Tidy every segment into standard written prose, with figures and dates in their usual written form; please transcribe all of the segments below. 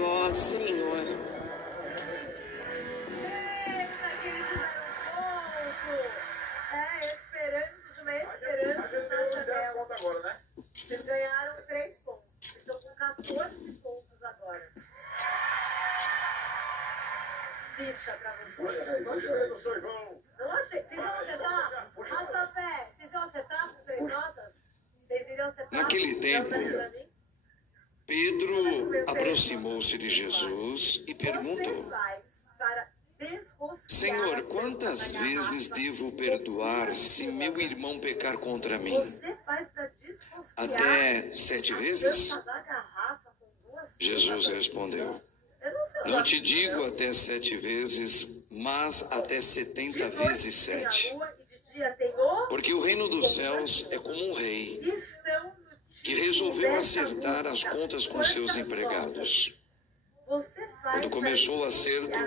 Vós, Senhor. Esperança de uma esperança na janela. Vocês ganharam 3 pontos. Estão com 14 pontos agora. Ficha pra vocês. Não achei. Vocês vão acertar? Rastafé, vocês vão acertar com 3 notas? Vocês iriam acertar? Naquele tempo, Pedro aproximou-se de Jesus e perguntou: Senhor, quantas vezes devo perdoar se meu irmão pecar contra mim? Até 7 vezes? Jesus respondeu: Não te digo até 7 vezes, mas até 70 vezes 7. Porque o reino dos céus é como um rei que resolveu acertar as contas com seus empregados. Quando começou o acerto,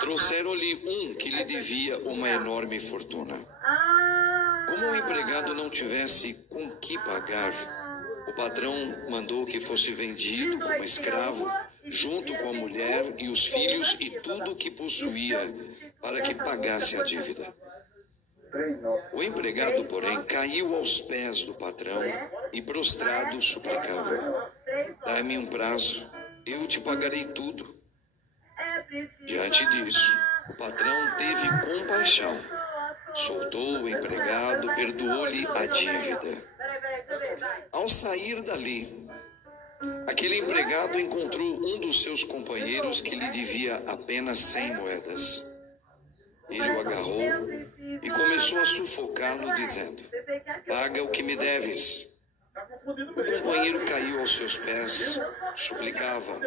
trouxeram-lhe um que lhe devia uma enorme fortuna. Como o empregado não tivesse com que pagar, o patrão mandou que fosse vendido como escravo, junto com a mulher e os filhos e tudo o que possuía, para que pagasse a dívida. O empregado, porém, caiu aos pés do patrão e, prostrado, suplicava: Dai-me um prazo, eu te pagarei tudo. Diante disso, o patrão teve compaixão, soltou o empregado, perdoou-lhe a dívida. Ao sair dali, aquele empregado encontrou um dos seus companheiros que lhe devia apenas 100 moedas. Ele o agarrou e começou a sufocá-lo, dizendo: Paga o que me deves. O companheiro caiu aos seus pés, suplicava: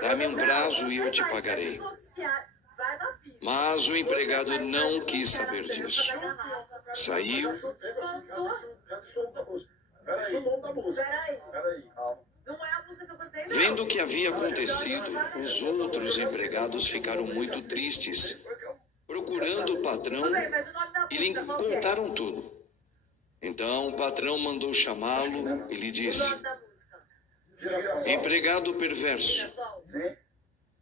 Dá-me um prazo e eu te pagarei. Mas o empregado não quis saber disso. Saiu. Vendo o que havia acontecido, os outros empregados ficaram muito tristes, procurando o patrão, e lhe contaram tudo. Então o patrão mandou chamá-lo e lhe disse: Empregado perverso,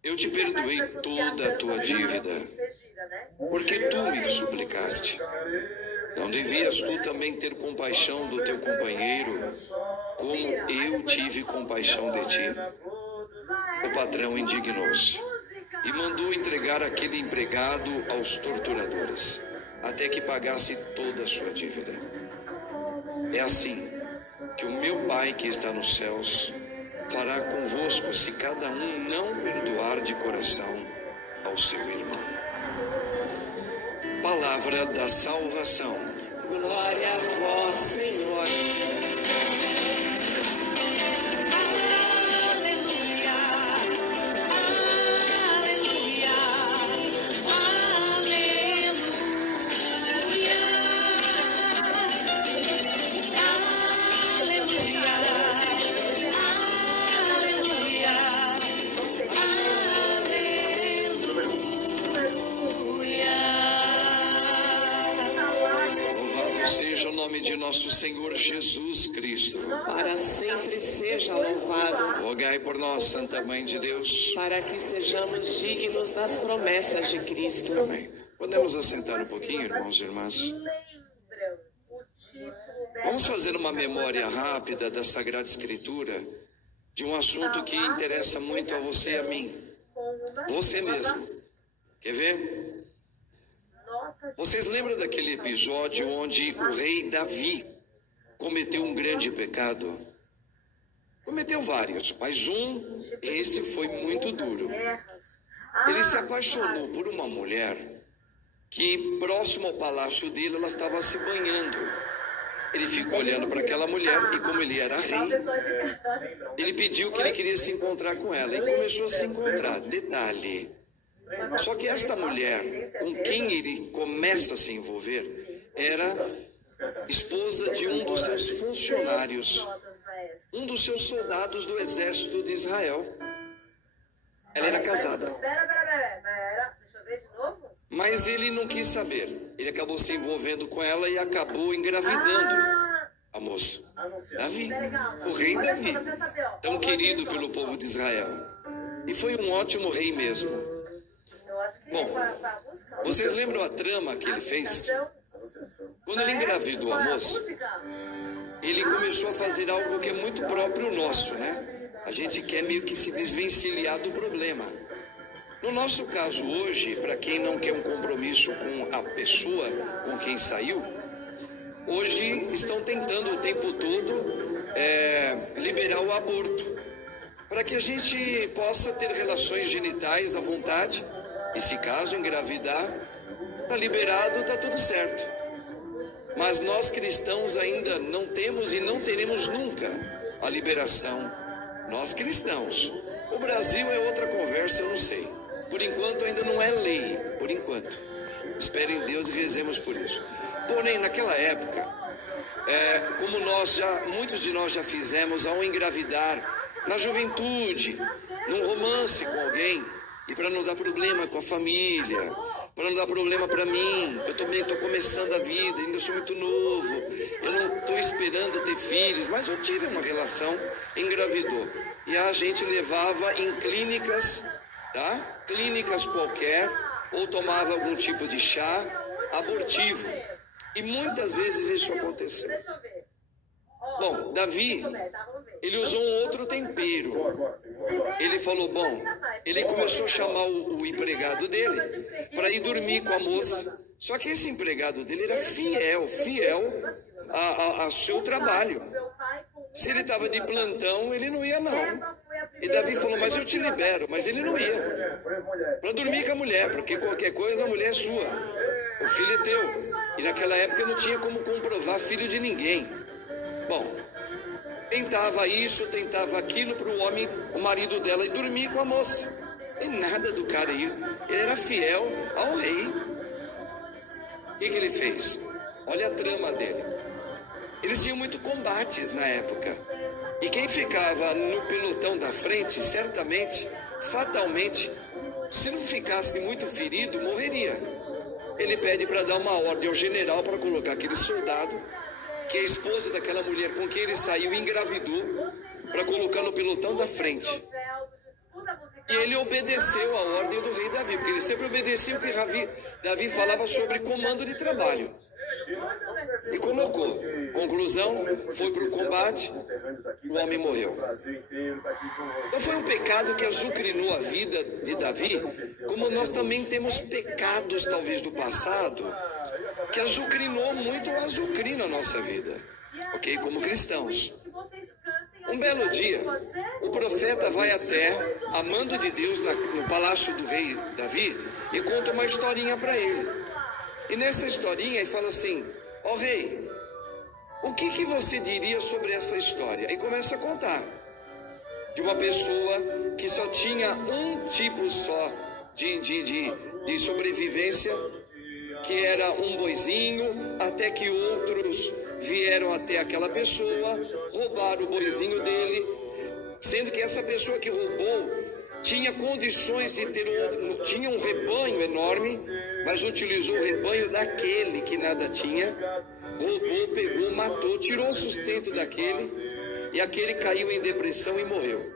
eu te perdoei toda a tua dívida, porque tu me suplicaste. Não devias tu também ter compaixão do teu companheiro, como eu tive compaixão de ti? O patrão indignou-se e mandou entregar aquele empregado aos torturadores, até que pagasse toda a sua dívida. É assim que o meu Pai que está nos céus fará convosco se cada um não perdoar de coração ao seu irmão. Palavra da salvação. Glória a vós, Senhor. De nosso Senhor Jesus Cristo. Para sempre seja louvado. Rogai por nós, Santa Mãe de Deus, para que sejamos dignos das promessas de Cristo. Amém. Podemos assentar um pouquinho, irmãos e irmãs? Vamos fazer uma memória rápida da Sagrada Escritura, de um assunto que interessa muito a você e a mim. Você mesmo. Quer ver? Vocês lembram daquele episódio onde o rei Davi cometeu um grande pecado? Cometeu vários, mas este foi muito duro. Ele se apaixonou por uma mulher que, próximo ao palácio dele, ela estava se banhando. Ele ficou olhando para aquela mulher e, como ele era rei, ele pediu que ele queria se encontrar com ela e começou a se encontrar. Detalhe. Só que esta mulher, com quem ele começa a se envolver, era esposa de um dos seus funcionários, um dos seus soldados do exército de Israel. Ela era casada. Deixa eu ver de novo. Mas ele não quis saber. Ele acabou se envolvendo com ela e acabou engravidando a moça. Davi, o rei Davi, tão querido pelo povo de Israel. E foi um ótimo rei mesmo. Bom, vocês lembram a trama que ele fez? Quando ele engravidou a moça, ele começou a fazer algo que é muito próprio nosso, né? A gente quer meio que se desvencilhar do problema. No nosso caso hoje, para quem não quer um compromisso com a pessoa com quem saiu, hoje estão tentando o tempo todo liberar o aborto, para que a gente possa ter relações genitais à vontade, e se caso engravidar, está liberado, está tudo certo. Mas nós cristãos ainda não temos e não teremos nunca a liberação. Nós cristãos. O Brasil é outra conversa, eu não sei. Por enquanto ainda não é lei, por enquanto. Espere em Deus e rezemos por isso. Porém, naquela época, como muitos de nós já fizemos ao engravidar, na juventude, num romance com alguém, e para não dar problema com a família, para não dar problema para mim, eu também estou começando a vida, ainda sou muito novo, eu não estou esperando ter filhos, mas eu tive uma relação, engravidou. E a gente levava em clínicas, tá? Clínicas qualquer, ou tomava algum tipo de chá abortivo. E muitas vezes isso aconteceu. Bom, Davi, ele usou um outro tempero. Ele falou, ele começou a chamar o empregado dele para ir dormir com a moça. Só que esse empregado dele era fiel ao seu trabalho. Se ele estava de plantão, ele não ia não. E Davi falou, mas eu te libero. Mas ele não ia. Para dormir com a mulher, porque qualquer coisa a mulher é sua. O filho é teu. E naquela época não tinha como comprovar filho de ninguém. Bom, tentava isso, tentava aquilo para o homem, o marido dela, e dormir com a moça. E nada do cara ir. Ele era fiel ao rei. O que ele fez? Olha a trama dele. Eles tinham muito combates na época. E quem ficava no pelotão da frente, certamente, fatalmente, se não ficasse muito ferido, morreria. Ele pede para dar uma ordem ao general para colocar aquele soldado, que é a esposa daquela mulher com quem ele saiu e engravidou, para colocar no pelotão da frente. E ele obedeceu a ordem do rei Davi, porque ele sempre obedecia o que Davi falava sobre comando de trabalho. E colocou. Conclusão, foi para o combate, o homem morreu. Então foi um pecado que azucrinou a vida de Davi, como nós também temos pecados, talvez, do passado, que azucrinou muito ou azucrina a nossa vida, ok? Como cristãos. Um belo dia, o profeta vai até a mando de Deus no palácio do rei Davi e conta uma historinha para ele. E nessa historinha ele fala assim, ó rei, o que você diria sobre essa história? E começa a contar de uma pessoa que só tinha um tipo só de sobrevivência, que era um boizinho, até que outros vieram até aquela pessoa, roubaram o boizinho dele, sendo que essa pessoa que roubou tinha condições de tinha um rebanho enorme, mas utilizou o rebanho daquele que nada tinha, roubou, pegou, matou, tirou o sustento daquele, e aquele caiu em depressão e morreu.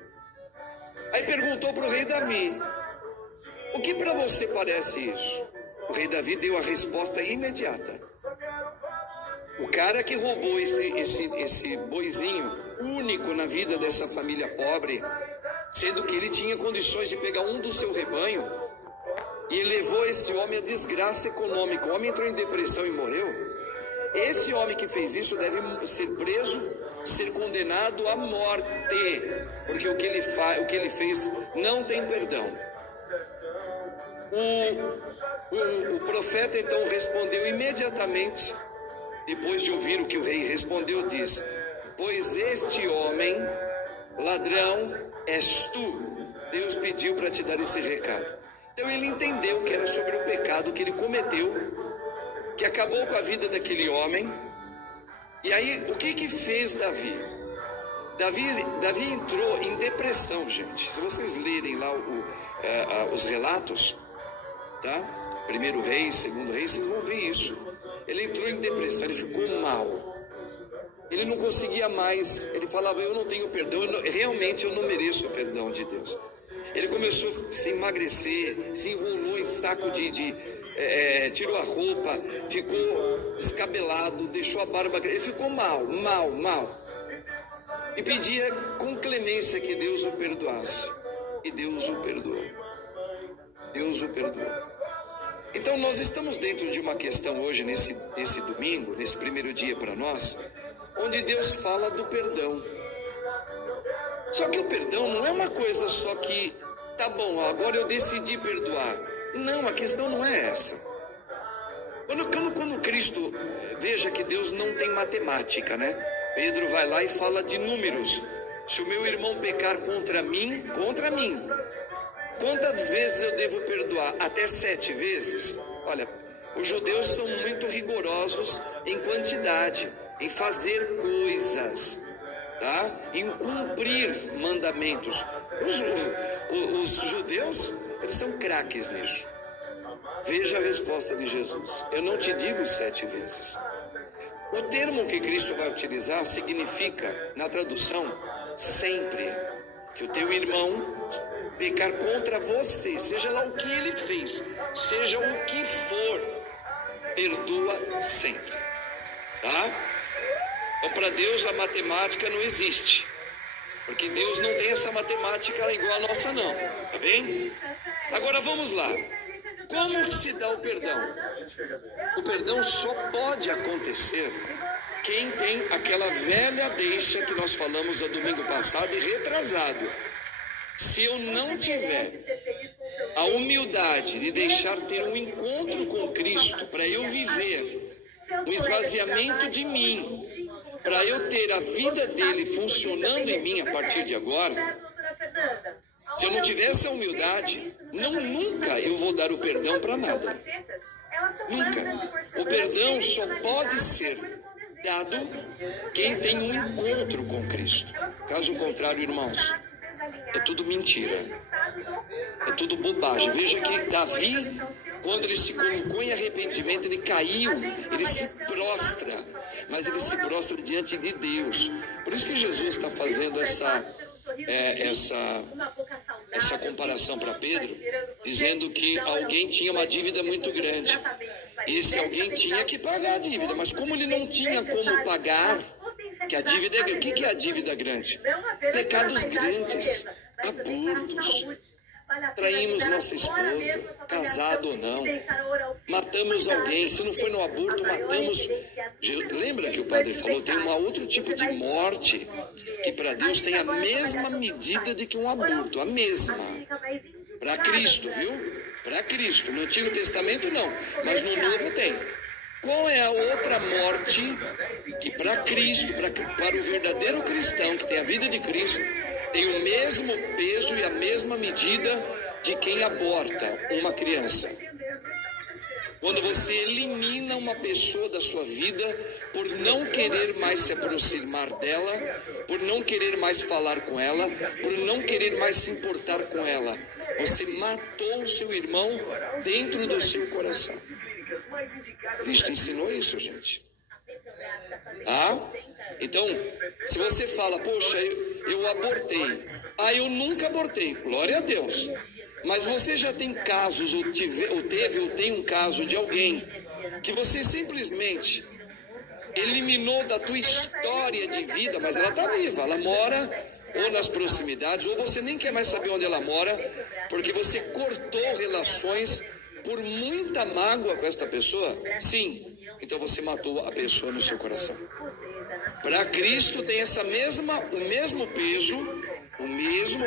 Aí perguntou para o rei Davi, o que para você parece isso? O rei Davi deu a resposta imediata. O cara que roubou esse boizinho único na vida dessa família pobre, sendo que ele tinha condições de pegar um do seu rebanho, e levou esse homem à desgraça econômica. O homem entrou em depressão e morreu. Esse homem que fez isso deve ser preso, ser condenado à morte, porque o que ele fez não tem perdão. O profeta então respondeu imediatamente, depois de ouvir o que o rei respondeu, diz, pois este homem, ladrão, és tu. Deus pediu para te dar esse recado. Então ele entendeu que era sobre o pecado que ele cometeu, que acabou com a vida daquele homem. E aí, o que fez Davi? Davi entrou em depressão, gente. Se vocês lerem lá os relatos, tá? Primeiro rei, segundo rei, vocês vão ver isso. Ele entrou em depressão, ele ficou mal. Ele não conseguia mais, ele falava, eu não tenho perdão, realmente eu não mereço o perdão de Deus. Ele começou a se emagrecer, se enrolou em saco tirou a roupa, ficou descabelado, deixou a barba crescer. Ele ficou mal. E pedia com clemência que Deus o perdoasse. E Deus o perdoou. Então nós estamos dentro de uma questão hoje, nesse domingo, nesse primeiro dia para nós, onde Deus fala do perdão. Só que o perdão não é uma coisa só que, tá bom, agora eu decidi perdoar. Não, a questão não é essa. Quando Cristo, veja que Deus não tem matemática, né? Pedro vai lá e fala de números. Se o meu irmão pecar contra mim, quantas vezes eu devo perdoar? Até 7 vezes? Olha, os judeus são muito rigorosos em quantidade, em fazer coisas, tá? Em cumprir mandamentos. Os judeus, eles são craques nisso. Veja a resposta de Jesus. Eu não te digo 7 vezes. O termo que Cristo vai utilizar significa, na tradução, sempre. Que o teu irmão pecar contra você, seja lá o que ele fez, seja o que for, perdoa sempre. Tá? Então, para Deus a matemática não existe. Porque Deus não tem essa matemática igual a nossa não. Tá bem? Agora vamos lá. Como se dá o perdão? O perdão só pode acontecer quem tem aquela velha deixa que nós falamos no domingo passado e retrasado. Se eu não tiver a humildade de deixar ter um encontro com Cristo, para eu viver um esvaziamento de mim, para eu ter a vida dele funcionando em mim a partir de agora, se eu não tiver essa humildade, nunca eu vou dar o perdão para nada. Nunca. O perdão só pode ser dado quem tem um encontro com Cristo. Caso contrário, irmãos, é tudo mentira. É tudo bobagem. Veja que Davi, quando ele se colocou em arrependimento, ele caiu, ele se prostra. Mas ele se prostra diante de Deus. Por isso que Jesus está fazendo essa comparação para Pedro, dizendo que alguém tinha uma dívida muito grande. E esse alguém tinha que pagar a dívida, mas como ele não tinha como pagar, que a dívida é grande. O que é a dívida grande? Pecados grandes, abortos. Traímos nossa esposa, casado ou não, matamos alguém, se não foi no aborto, matamos. Lembra que o padre falou, tem um outro tipo de morte, que para Deus tem a mesma medida de que um aborto, a mesma, para Cristo, viu? Para Cristo, no Antigo Testamento não, mas no Novo tem. Qual é a outra morte que para Cristo, para o verdadeiro cristão, que tem a vida de Cristo, tem o mesmo peso e a mesma medida de quem aborta uma criança? Quando você elimina uma pessoa da sua vida por não querer mais se aproximar dela, por não querer mais falar com ela, por não querer mais se importar com ela, você matou o seu irmão dentro do seu coração. Cristo ensinou isso, gente. Então, se você fala, poxa, eu abortei. Eu nunca abortei, glória a Deus. Mas você já tem casos, ou tem um caso de alguém que você simplesmente eliminou da tua história de vida, mas ela está viva, ela mora ou nas proximidades, ou você nem quer mais saber onde ela mora, porque você cortou relações por muita mágoa com esta pessoa. Sim, então você matou a pessoa no seu coração. Para Cristo tem o mesmo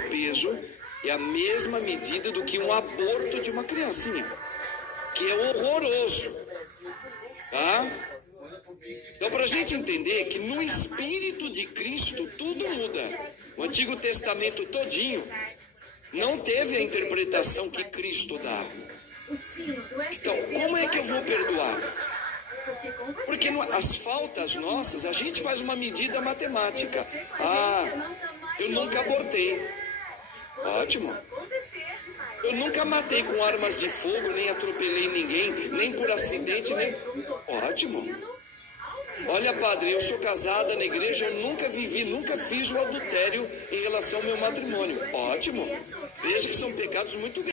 peso e a mesma medida do que um aborto de uma criancinha, que é horroroso, tá? Então, para a gente entender que no Espírito de Cristo tudo muda. O Antigo Testamento todinho não teve a interpretação que Cristo dá. Então, como é que eu vou perdoar? Porque as faltas nossas, a gente faz uma medida matemática. Eu nunca abortei. Ótimo. Eu nunca matei com armas de fogo, nem atropelei ninguém, nem por acidente, nem... Ótimo. Olha, padre, eu sou casada na igreja, eu nunca fiz o adultério em relação ao meu matrimônio. Ótimo. Veja que são pecados muito